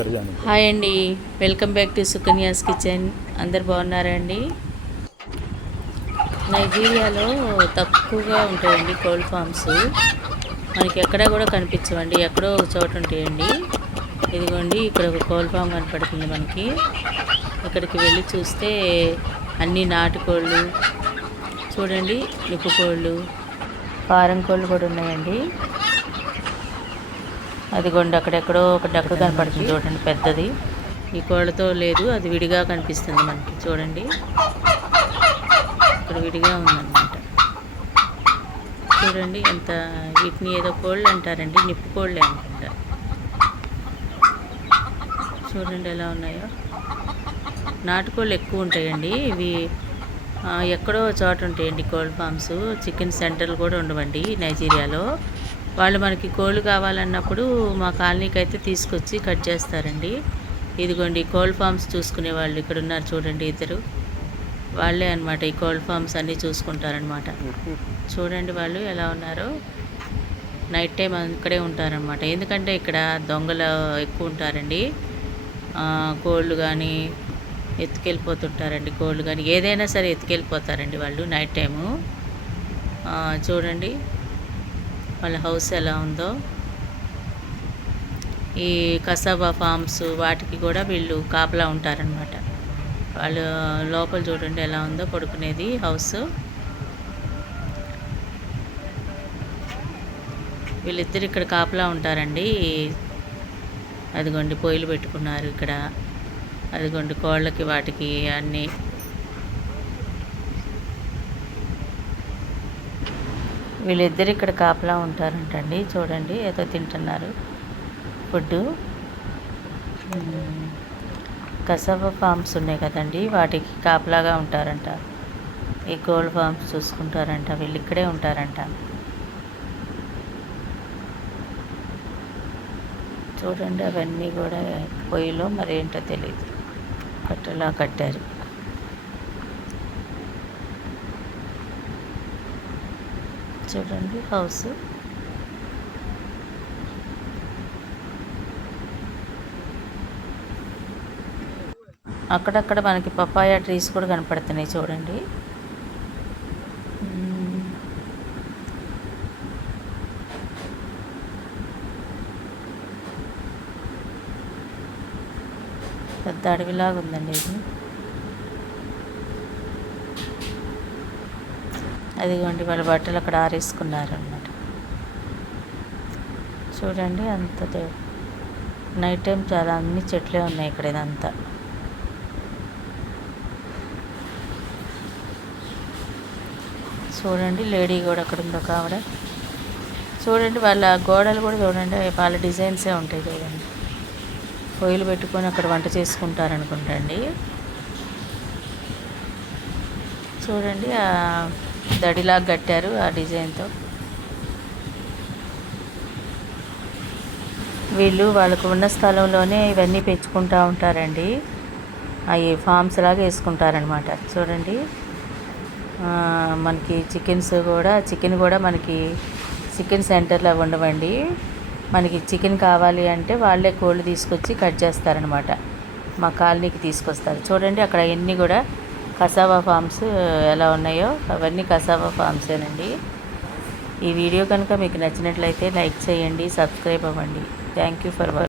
Hi అండి, welcome back to Sukanya's kitchen. అందరు బాగున్నారా అండి? నైజీరియాలో తక్కువగా ఉంటాయండి కోల్డ్ ఫామ్స్. మనకి ఎక్కడా కూడా కనిపించవండి, ఎక్కడో ఒక చోట ఉంటాయండి. ఇదిగోండి, ఇక్కడ ఒక కోల్డ్ ఫామ్ కనపడుతుంది మనకి. ఇక్కడికి వెళ్ళి చూస్తే అన్ని నాటుకోళ్ళు చూడండి, నిప్పు కోళ్ళు, ఫారం కోళ్ళు కూడా ఉన్నాయండి. అదిగోండి, అక్కడెక్కడో ఒక డక్కు కనపడుతుంది చూడండి, పెద్దది. ఈ కోళ్ళతో లేదు, అది విడిగా కనిపిస్తుంది మనకి. చూడండి, ఇక్కడ విడిగా ఉందన్నమాట. చూడండి ఎంత, వీటిని ఏదో కోళ్ళు అంటారండి, నిప్పు కోళ్ళే అనుకుంటా. చూడండి ఎలా ఉన్నాయో. నాటుకోళ్ళు ఎక్కువ ఉంటాయండి ఇవి. ఎక్కడో చోట ఉంటాయండి కోల్డ్ ఫామ్స్. చికెన్ సెంటర్లు కూడా ఉండవండి నైజీరియాలో. వాళ్ళు మనకి కోళ్ళు కావాలన్నప్పుడు మా కాలనీకి అయితే తీసుకొచ్చి కట్ చేస్తారండి. ఇదిగోండి కోల్డ్ ఫామ్స్ చూసుకునే వాళ్ళు ఇక్కడ ఉన్నారు చూడండి, ఇద్దరు. వాళ్ళే అనమాట ఈ కోల్డ్ ఫామ్స్ అన్నీ చూసుకుంటారనమాట. చూడండి వాళ్ళు ఎలా ఉన్నారో. నైట్ టైం ఇక్కడే ఉంటారనమాట, ఎందుకంటే ఇక్కడ దొంగలు ఎక్కువ ఉంటారండి. కోళ్ళు కానీ ఎత్తుకెళ్ళిపోతుంటారండి, కోళ్ళు కానీ ఏదైనా సరే ఎత్తుకెళ్ళిపోతారండి వాళ్ళు నైట్ టైము. చూడండి వాళ్ళ హౌస్ ఎలా ఉందో. ఈ కసాబా ఫామ్స్ వాటికి కూడా వీళ్ళు కాపలా ఉంటారనమాట. వాళ్ళు లోపల చూడండి ఎలా ఉందో పడుకునేది హౌస్. వీళ్ళిద్దరు ఇక్కడ కాపలా ఉంటారండి. అదిగోండి పొయ్యిలు పెట్టుకున్నారు ఇక్కడ. అదిగోండి కోళ్ళకి వాటికి అన్నీ. వీళ్ళిద్దరు ఇక్కడ కాపలా ఉంటారంటండి. చూడండి ఏదో తింటున్నారు ఫుడ్. కసాబా ఫామ్స్ ఉన్నాయి కదండి, వాటికి కాపలాగా ఉంటారంట. ఈ కోల్డ్ ఫామ్స్ చూసుకుంటారంట, వీళ్ళు ఇక్కడే ఉంటారంట. చూడండి అవన్నీ కూడా పొయ్యిలో మరేంటో తెలియదు, కట్టలా కట్టారు. చూడండి హౌస్. అక్కడక్కడ మనకి పపాయ ట్రీస్ కూడా కనపడుతున్నాయి చూడండి. పెద్ద అడవిలాగా ఉందండి ఇది. అదిగోండి వాళ్ళ బట్టలు అక్కడ ఆరేసుకున్నారు అన్నమాట. చూడండి అంత నైట్ టైం చాలా అన్ని చెట్లే ఉన్నాయి ఇక్కడ. ఇదంతా చూడండి, లేడీ కూడా అక్కడ ఉంది ఒక ఆవిడ. చూడండి వాళ్ళ గోడలు కూడా చూడండి, వాళ్ళ డిజైన్సే ఉంటాయి చూడండి. పొయ్యిలు పెట్టుకొని అక్కడ వంట చేసుకుంటారనుకుంటా అండి. చూడండి ఆ దడిలాగా కట్టారు ఆ డిజైన్తో. వీళ్ళు వాళ్ళకు ఉన్న స్థలంలోనే ఇవన్నీ పెంచుకుంటూ ఉంటారండి. అవి ఫామ్స్ లాగా వేసుకుంటారనమాట. చూడండి మనకి చికెన్ కూడా మనకి చికెన్ సెంటర్లో ఉండవండి. మనకి చికెన్ కావాలి అంటే వాళ్ళే కోళ్ళు తీసుకొచ్చి కట్ చేస్తారనమాట, మా కాలనీకి తీసుకొస్తారు. చూడండి అక్కడ ఎన్ని కూడా కసాబా ఫామ్స్ ఎలా ఉన్నాయో, అవన్నీ కసాబా ఫామ్సేనండి. ఈ వీడియో కనుక మీకు నచ్చినట్లయితే లైక్ చేయండి, సబ్స్క్రైబ్ అవ్వండి. Thank you for watching.